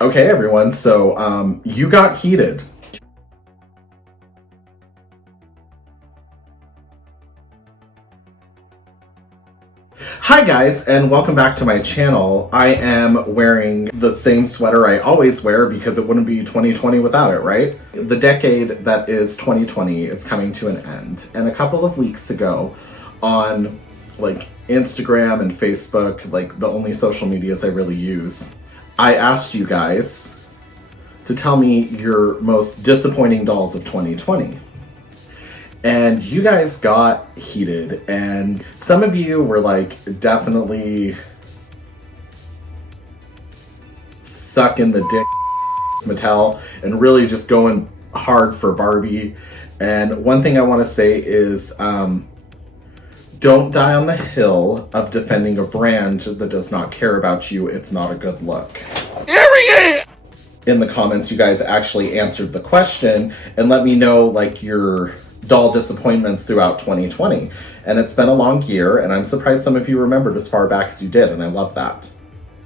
Okay, everyone, so you got heated. Hi guys, and welcome back to my channel. I am wearing the same sweater I always wear because it wouldn't be 2020 without it, right? The decade that is 2020 is coming to an end, and a couple of weeks ago on Instagram and Facebook, the only social medias I really use, I asked you guys to tell me your most disappointing dolls of 2020. And you guys got heated, and some of you were definitely sucking the dick Mattel and really just going hard for Barbie. And one thing I want to say is don't die on the hill of defending a brand that does not care about you. It's not a good look. In the comments, you guys actually answered the question and let me know your doll disappointments throughout 2020. And it's been a long year, and I'm surprised some of you remembered as far back as you did, and I love that.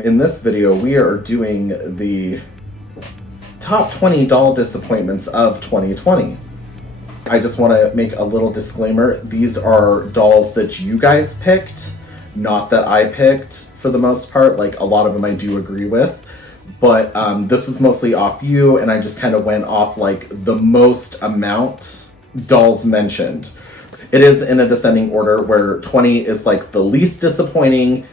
In this video, we are doing the top 20 doll disappointments of 2020. I just want to make a little disclaimer. These are dolls that you guys picked, not that I picked for the most part. A lot of them I do agree with. But this was mostly off you, and I just kind of went off the most amount dolls mentioned. It is in a descending order where 20 is the least disappointing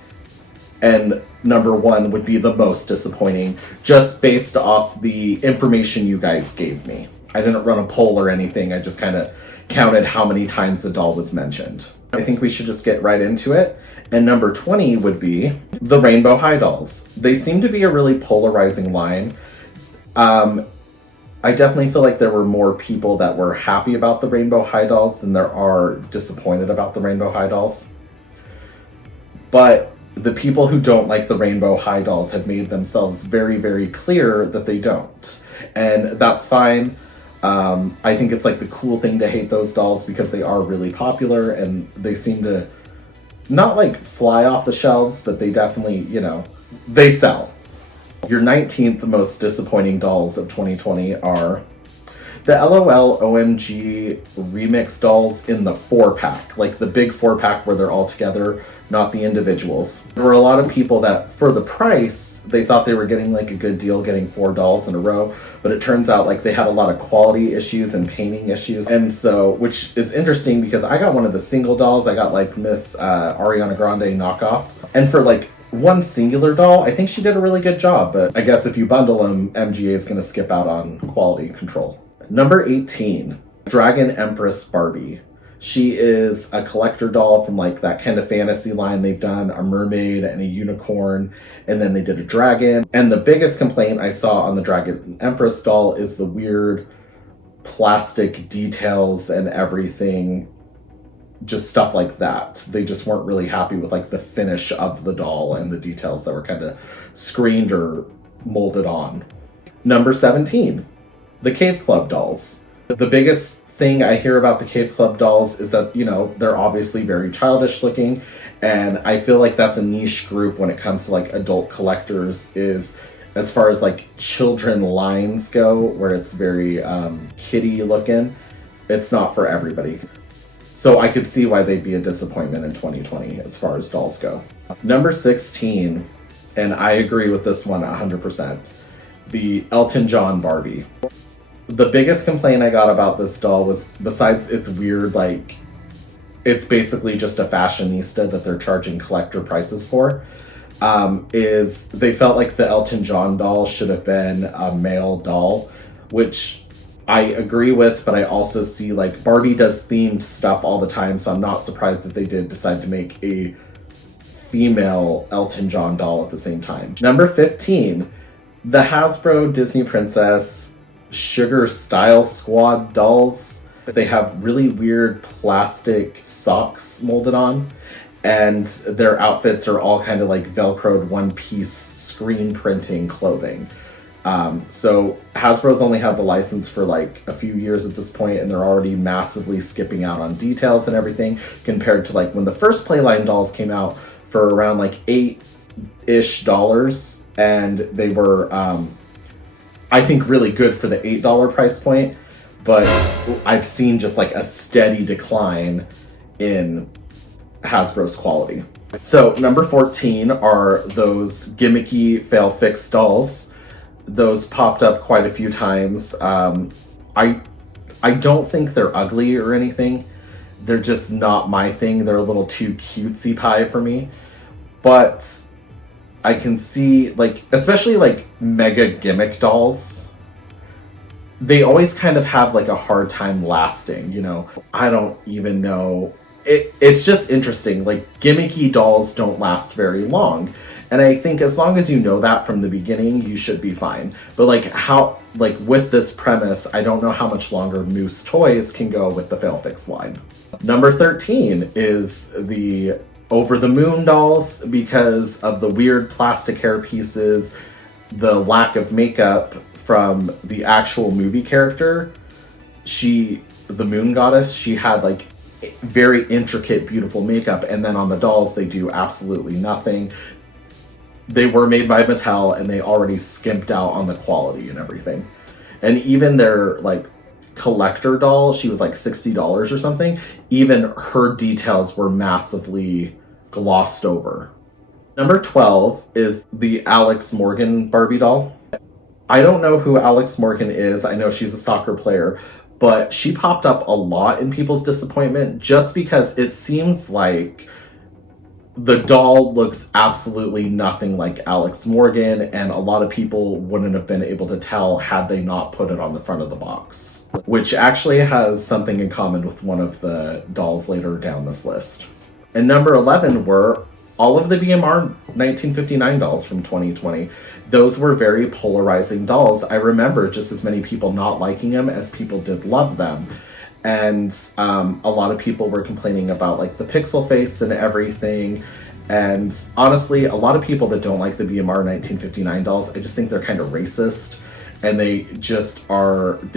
and number 1 would be the most disappointing, just based off the information you guys gave me. I didn't run a poll or anything, I just kind of counted how many times the doll was mentioned. I think we should just get right into it. And number 20 would be the Rainbow High Dolls. They seem to be a really polarizing line. I definitely feel like there were more people that were happy about the Rainbow High Dolls than there are disappointed about the Rainbow High Dolls. But the people who don't like the Rainbow High Dolls have made themselves very, very clear that they don't. And that's fine. I think it's the cool thing to hate those dolls because they are really popular and they seem to not fly off the shelves, but they definitely, they sell. Your 19th most disappointing dolls of 2020 are the LOLOmg remix dolls in the 4-pack, the big 4-pack where they're all together, not the individuals. There were a lot of people that, for the price, they thought they were getting a good deal getting 4 dolls in a row, but it turns out they had a lot of quality issues and painting issues. And so, which is interesting because I got one of the single dolls. I got Miss Ariana Grande knockoff. And for one singular doll, I think she did a really good job, but I guess if you bundle them, MGA is gonna skip out on quality control. Number 18, Dragon Empress Barbie. She is a collector doll from that kind of fantasy line. They've done a mermaid and a unicorn, and then they did a dragon. And the biggest complaint I saw on the Dragon Empress doll is the weird plastic details and everything, just stuff like that. They just weren't really happy with the finish of the doll and the details that were kind of screened or molded on. Number 17, the Cave Club dolls. The biggest thing I hear about the Cave Club dolls is that, they're obviously very childish looking, and I feel that's a niche group when it comes to adult collectors, is as far as children lines go, where it's very kiddie looking. It's not for everybody. So I could see why they'd be a disappointment in 2020 as far as dolls go. Number 16, and I agree with this one 100%, the Elton John Barbie. The biggest complaint I got about this doll was, besides it's weird, it's basically just a fashionista that they're charging collector prices for, is they felt the Elton John doll should have been a male doll, which I agree with, but I also see Barbie does themed stuff all the time, so I'm not surprised that they did decide to make a female Elton John doll at the same time. Number 15, the Hasbro Disney Princess Sugar Style Squad dolls. They have really weird plastic socks molded on, and their outfits are all kind of Velcroed one-piece screen printing clothing. So Hasbro's only had the license for a few years at this point, and they're already massively skipping out on details and everything compared to when the first Playline dolls came out for around $8-ish, and they were I think really good for the $8 price point, but I've seen just like a steady decline in Hasbro's quality. So number 14 are those gimmicky Failfix dolls. Those popped up quite a few times. I don't think they're ugly or anything. They're just not my thing. They're a little too cutesy pie for me. But I can see, like, especially like mega gimmick dolls, they always kind of have like a hard time lasting, you know? I don't even know. It's just interesting. Like, gimmicky dolls don't last very long. And I think as long as you know that from the beginning, you should be fine. But like with this premise, I don't know how much longer Moose Toys can go with the Failfix line. Number 13 is the Over the Moon dolls, because of the weird plastic hair pieces, the lack of makeup from the actual movie character. The moon goddess, she had like very intricate, beautiful makeup, and then on the dolls, they do absolutely nothing. They were made by Mattel, and they already skimped out on the quality and everything. And even their like collector doll, she was like $60 or something. Even her details were massively glossed over. Number 12 is the Alex Morgan Barbie doll. I don't know who Alex Morgan is. I know she's a soccer player, but she popped up a lot in people's disappointment just because it seems like the doll looks absolutely nothing like Alex Morgan, and a lot of people wouldn't have been able to tell had they not put it on the front of the box, which actually has something in common with one of the dolls later down this list. And number 11 were all of the BMR1959 dolls from 2020. Those were very polarizing dolls. I remember just as many people not liking them as people did love them. And a lot of people were complaining about like the pixel face and everything. And honestly, a lot of people that don't like the BMR1959 dolls, I just think they're kind of racist. And they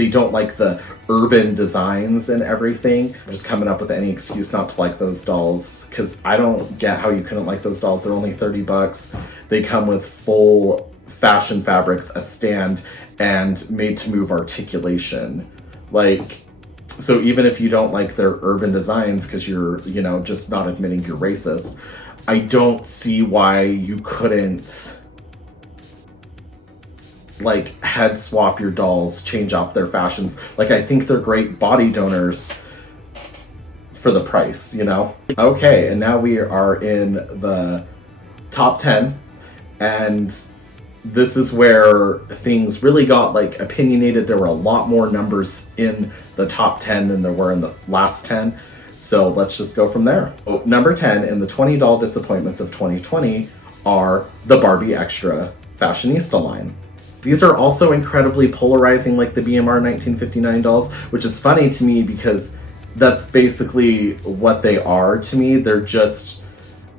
don't like the urban designs and everything. They're just coming up with any excuse not to like those dolls, because I don't get how you couldn't like those dolls. They're only $30. They come with full fashion fabrics, a stand, and made to move articulation. Like, so even if you don't like their urban designs because you're, you know, just not admitting you're racist, I don't see why you couldn't like head swap your dolls, change up their fashions. Like, I think they're great body donors for the price, you know? Okay, and now we are in the top 10, and this is where things really got like opinionated. There were a lot more numbers in the top 10 than there were in the last 10. So let's just go from there. Number 10 in the 20 doll disappointments of 2020 are the Barbie Extra Fashionista line. These are also incredibly polarizing, like the BMR 1959 dolls, which is funny to me because that's basically what they are to me. They're just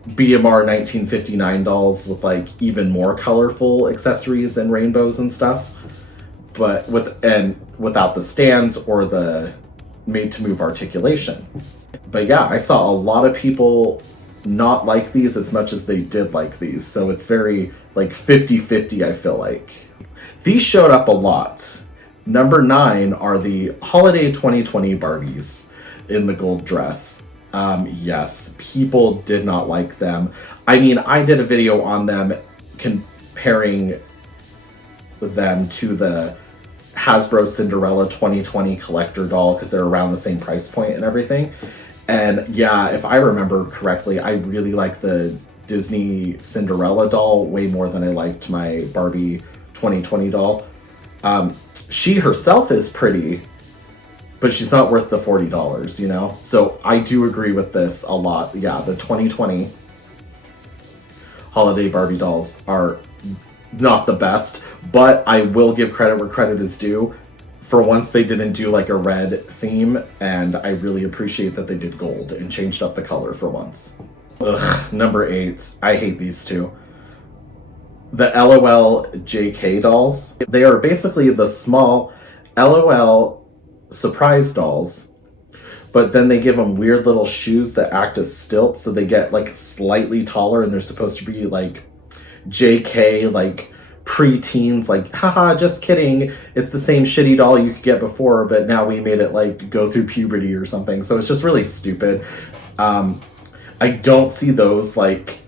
BMR 1959 dolls with like even more colorful accessories and rainbows and stuff, but without the stands or the made to move articulation. But yeah, I saw a lot of people not like these as much as they did like these, so it's very like 50-50, I feel like. These showed up a lot. Number 9 are the Holiday 2020 Barbies in the gold dress. Yes, people did not like them. I mean, I did a video on them comparing them to the Hasbro Cinderella 2020 collector doll because they're around the same price point and everything. And yeah, if I remember correctly, I really like the Disney Cinderella doll way more than I liked my Barbie 2020 doll. She herself is pretty, but she's not worth the $40, you know? So I do agree with this a lot. Yeah, the 2020 holiday Barbie dolls are not the best, but I will give credit where credit is due. For once, they didn't do like a red theme, and I really appreciate that they did gold and changed up the color for once. Ugh, number 8. I hate these two. The LOLJK dolls. They are basically the small LOL Surprise dolls, but then they give them weird little shoes that act as stilts, so they get like slightly taller, and they're supposed to be like JK, like pre-teens, like, haha, just kidding, it's the same shitty doll you could get before, but now we made it like go through puberty or something. So it's just really stupid. I don't see those like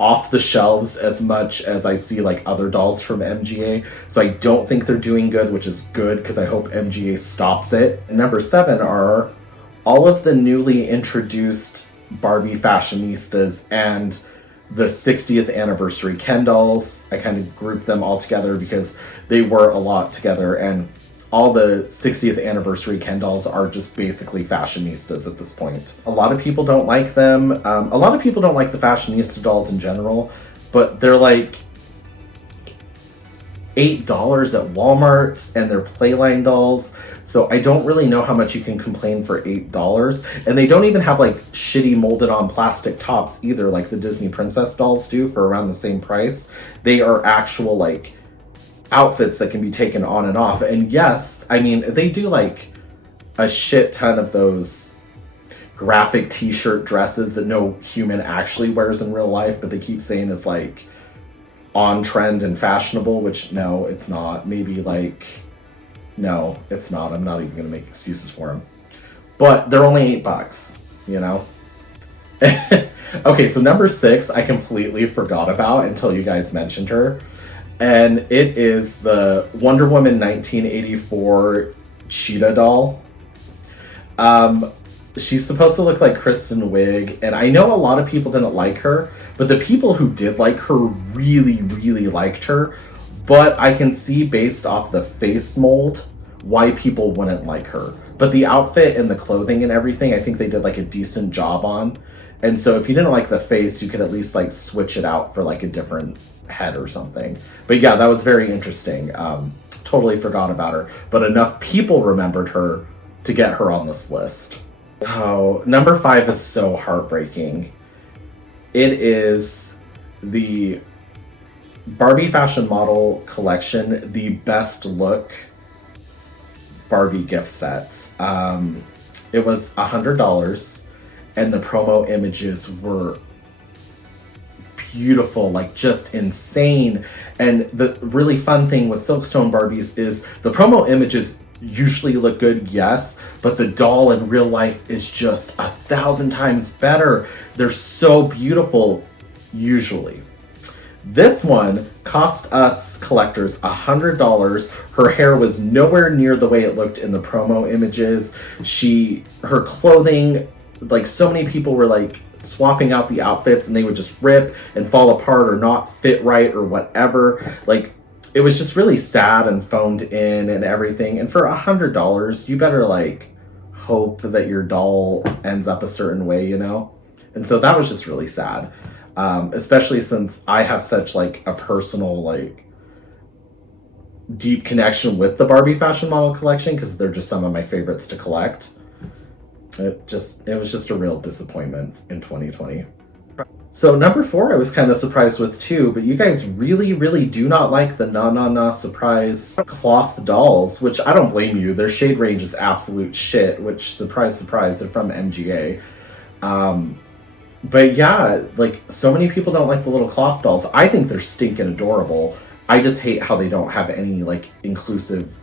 off the shelves as much as I see like other dolls from MGA. So I don't think they're doing good, which is good because I hope MGA stops it. And number 7 are all of the newly introduced Barbie Fashionistas and the 60th anniversary Ken dolls. I kind of grouped them all together because they were a lot together, and all the 60th anniversary Ken dolls are just basically Fashionistas at this point. A lot of people don't like them. A lot of people don't like the Fashionista dolls in general, but they're like $8 at Walmart, and they're Playline dolls, so I don't really know how much you can complain for $8. And they don't even have like shitty molded on plastic tops either, like the Disney princess dolls do for around the same price. They are actual like outfits that can be taken on and off. And yes, I mean, they do like a shit ton of those graphic t-shirt dresses that no human actually wears in real life, but they keep saying is like on trend and fashionable, which no, it's not. Maybe like, no, it's not. I'm not even gonna make excuses for them. But they're only $8, you know? Okay, so number 6, I completely forgot about until you guys mentioned her. And it is the Wonder Woman 1984 cheetah doll. She's supposed to look like Kristen Wiig, and I know a lot of people didn't like her, but the people who did like her really, really liked her. But I can see based off the face mold why people wouldn't like her. But the outfit and the clothing and everything, I think they did like a decent job on. And so if you didn't like the face, you could at least like switch it out for like a different head or something. But yeah, that was very interesting. Totally forgot about her, but enough people remembered her to get her on this list. Oh, number 5 is so heartbreaking. It is the Barbie Fashion Model Collection, the Best Look Barbie gift sets. It was $100, and the promo images were beautiful, like just insane. And the really fun thing with Silkstone Barbies is the promo images usually look good, yes, but the doll in real life is just 1,000 times better. They're so beautiful, usually. This one cost us collectors $100. Her hair was nowhere near the way it looked in the promo images. Her clothing, like so many people were like swapping out the outfits and they would just rip and fall apart or not fit right or whatever. Like, it was just really sad and phoned in and everything. And for $100, you better like hope that your doll ends up a certain way, you know? And so that was just really sad. Especially since I have such like a personal, like deep connection with the Barbie Fashion Model Collection because they're just some of my favorites to collect. It was just a real disappointment in 2020. So number 4, I was kind of surprised with too, but you guys really, really do not like the NaNaNa Surprise cloth dolls, which I don't blame you. Their shade range is absolute shit, which, surprise, surprise, they're from MGA. But yeah, like, so many people don't like the little cloth dolls. I think they're stinking adorable. I just hate how they don't have any, like, inclusive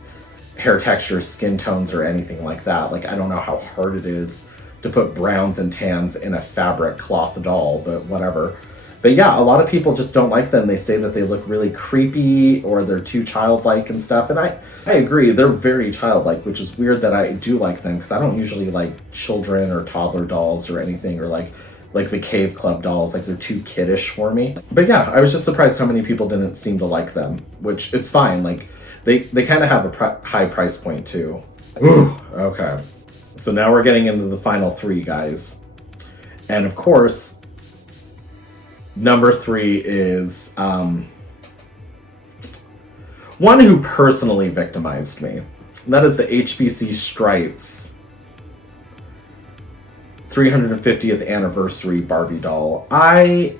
hair textures, skin tones, or anything like that. Like, I don't know how hard it is to put browns and tans in a fabric cloth doll, but whatever. But yeah, a lot of people just don't like them. They say that they look really creepy or they're too childlike and stuff. And I agree, they're very childlike, which is weird that I do like them because I don't usually like children or toddler dolls or anything, or like the Cave Club dolls. Like, they're too kiddish for me. But yeah, I was just surprised how many people didn't seem to like them, which it's fine. Like, they kind of have a high price point too. Ooh, okay. So now we're getting into the final 3, guys. And of course, number 3 is one who personally victimized me. And that is the HBC Stripes 350th anniversary Barbie doll. I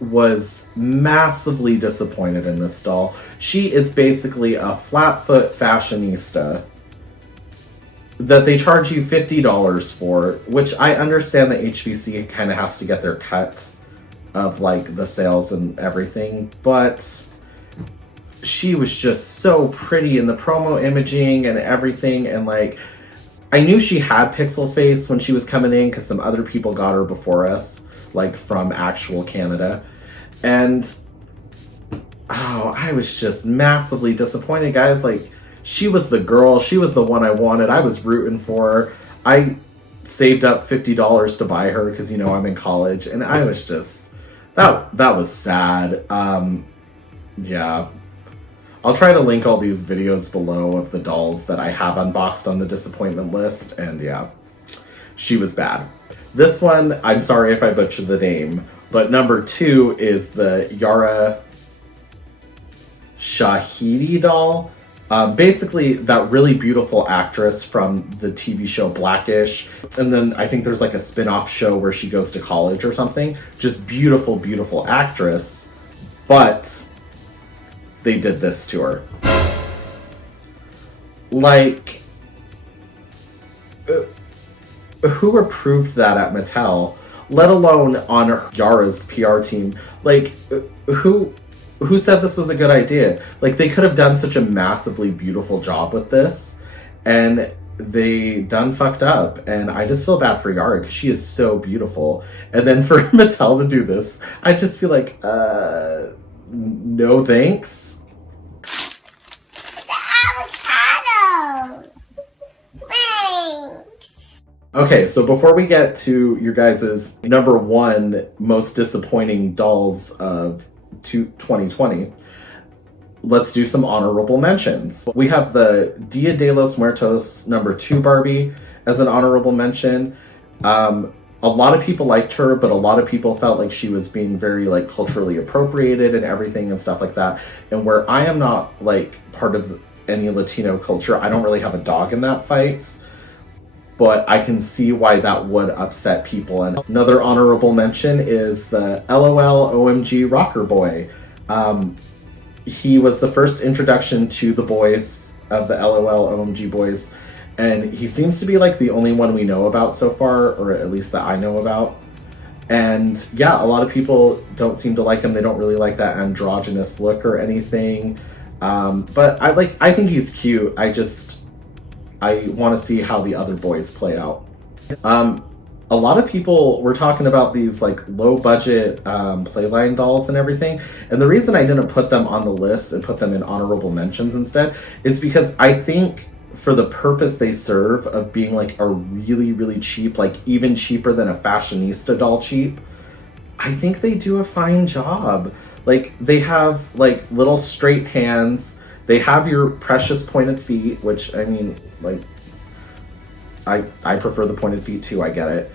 was massively disappointed in this doll. She is basically a flat-foot fashionista that they charge you $50 for, which I understand that HBC kind of has to get their cut of like the sales and everything, but she was just so pretty in the promo imaging and everything. And like, I knew she had pixel face when she was coming in because some other people got her before us, like from actual Canada. And oh, I was just massively disappointed, guys. Like, she was the girl. She was the one I wanted. I was rooting for her. I saved up $50 to buy her because, you know, I'm in college. And I was just, that was sad. Yeah. I'll try to link all these videos below of the dolls that I have unboxed on the disappointment list. And yeah, she was bad. This one, I'm sorry if I butchered the name, but number 2 is the Yara Shahidi doll. Basically, that really beautiful actress from the TV show Blackish. And then I think there's like a spin-off show where she goes to college or something. Just beautiful, beautiful actress. But they did this to her. Like, who approved that at Mattel? Let alone on Yara's PR team. Like, who said this was a good idea? Like, they could have done such a massively beautiful job with this, and they done fucked up. And I just feel bad for Yara because she is so beautiful. And then for Mattel to do this, I just feel like, no thanks. Okay, so before we get to your guys' number 1 most disappointing dolls of 2020, let's do some honorable mentions. We have the Dia de los Muertos number 2 Barbie as an honorable mention. A lot of people liked her, but a lot of people felt like she was being very like culturally appropriated and everything and stuff like that. And where I am not like part of any Latino culture, I don't really have a dog in that fight. But I can see why that would upset people. And another honorable mention is the LOLOmg Rocker Boy. He was the first introduction to the boys of the LOLOmg boys. And he seems to be like the only one we know about so far, or at least that I know about. And yeah, a lot of people don't seem to like him. They don't really like that androgynous look or anything. But I think he's cute. I want to see how the other boys play out. A lot of people were talking about these like low budget Playline dolls and everything. And the reason I didn't put them on the list and put them in honorable mentions instead is because I think for the purpose they serve of being like a really, really cheap, like even cheaper than a Fashionista doll cheap, I think they do a fine job. Like, they have like little straight hands. They have your precious pointed feet, which, I mean, like, I prefer the pointed feet too, I get it.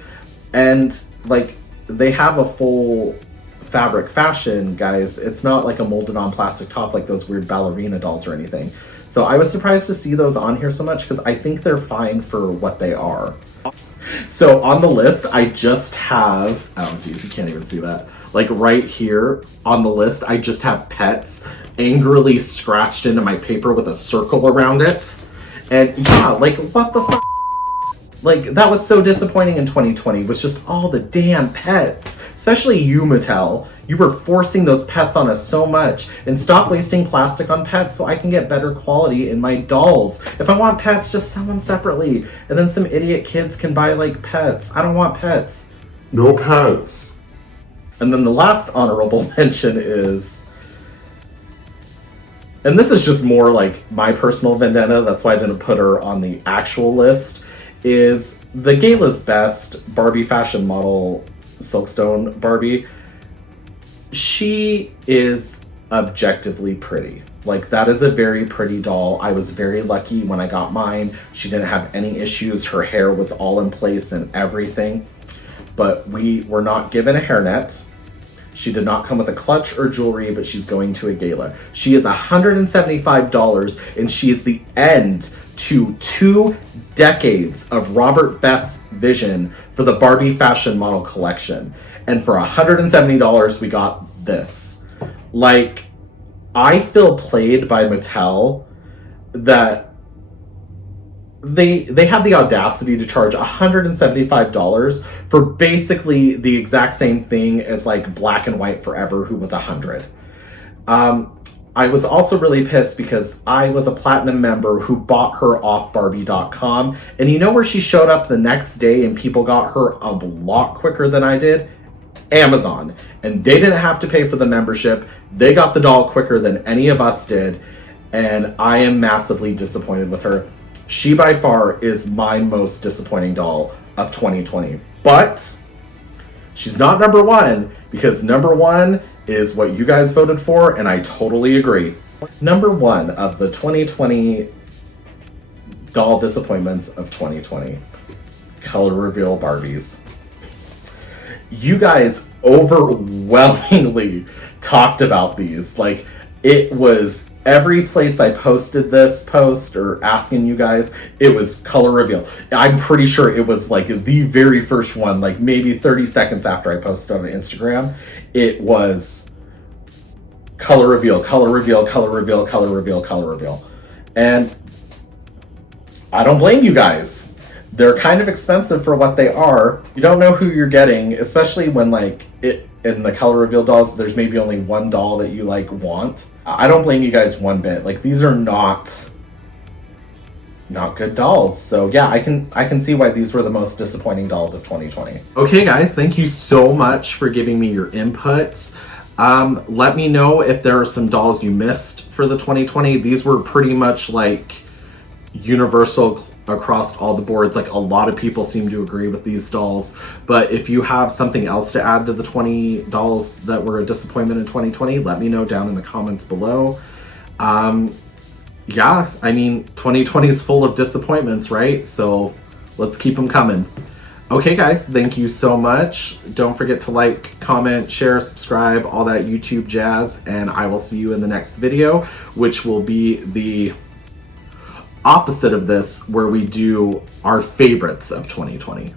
And, like, they have a full fabric fashion, guys. It's not like a molded on plastic top like those weird ballerina dolls or anything. So I was surprised to see those on here so much because I think they're fine for what they are. So on the list, I just have, oh geez, you can't even see that. Like right here on the list, I just have pets angrily scratched into my paper with a circle around it. And yeah, like what the fuck? Like, that was so disappointing in 2020, was just all the damn pets. Especially you, Mattel. You were forcing those pets on us so much. And stop wasting plastic on pets so I can get better quality in my dolls. If I want pets, just sell them separately. And then some idiot kids can buy, like, pets. I don't want pets. No pets. And then the last honorable mention is... And this is just more, like, my personal vendetta. That's why I didn't put her on the actual list. Is the Gala's Best Barbie fashion model Silkstone Barbie. She is objectively pretty. Like, that is a very pretty doll. I was very lucky when I got mine. She didn't have any issues. Her hair was all in place and everything. But we were not given a hairnet. She did not come with a clutch or jewelry, but she's going to a gala. She is $175, and she is the end to 2 decades of Robert Best's vision for the Barbie fashion model collection. And for $170, we got this. Like, I feel played by Mattel that they had the audacity to charge $175 for basically the exact same thing as like Black and White Forever, who was $100. I was also really pissed because I was a platinum member who bought her off Barbie.com. And you know where she showed up the next day and people got her a lot quicker than I did? Amazon. And they didn't have to pay for the membership. They got the doll quicker than any of us did. And I am massively disappointed with her. She by far is my most disappointing doll of 2020. But she's not number one, because number one is what you guys voted for, and I totally agree. Number one of the 2020 doll disappointments of 2020. Color reveal Barbies. You guys overwhelmingly talked about these. Like, it was every place I posted this post or asking you guys, it was color reveal. I'm pretty sure it was like the very first one, like maybe 30 seconds after I posted on Instagram, it was color reveal, color reveal, color reveal, color reveal, color reveal. And I don't blame you guys. They're kind of expensive for what they are. You don't know who you're getting, especially when like it in the color reveal dolls, there's maybe only one doll that you like want. I don't blame you guys one bit. Like, these are not good dolls. So yeah, I can see why these were the most disappointing dolls of 2020. Okay guys, thank you so much for giving me your inputs. Let me know if there are some dolls you missed for the 2020. These were pretty much like universal across all the boards. Like, a lot of people seem to agree with these dolls, but if you have something else to add to the 20 dolls that were a disappointment in 2020, let me know down in the comments below. Yeah, I mean, 2020 is full of disappointments, right? So let's keep them coming. Okay guys, thank you so much. Don't forget to like, comment, share, subscribe, all that YouTube jazz, and I will see you in the next video, which will be the opposite of this, where we do our favorites of 2020.